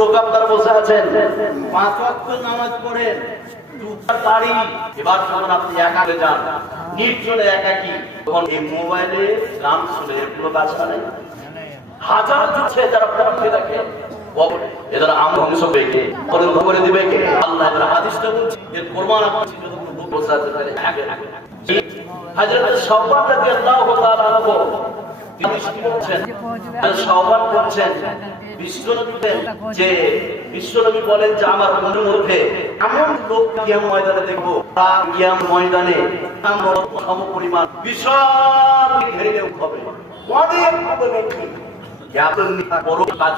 লোক আপনারা বসে আছেন, 5 ওয়াক্ত নামাজ পড়েন, দুটার বাড়ি, এবার যখন আপনি একা হয়ে যান, নির্জনে একাকী, তখন এই মোবাইলে গান শুনে এগুলো কাজটা নেই। হাজার জুটছে যারা পড়তে দেখে, এদের আমরা ধ্বংস পেয়ে করে দিবে কে? আল্লাহ। এবার হাদিসটা বলছে যে কোরবান আপনি যদি কোনো লোক বসে আছে তাহলে আগে হযরত শাওবান রাদিয়াল্লাহু তাআলা আনহু তিনি বলছেন, শাওবান বলছেন বিশ্বনবী বলেন যে আমার মনের মধ্যে এমন লোক কিয়াম ময়দানে দেখবো, কিয়াম ময়দানে আমার সমপরিমাণ বিশাল ঘেরে হবে, অনেক ব্যক্তি বড় কাজ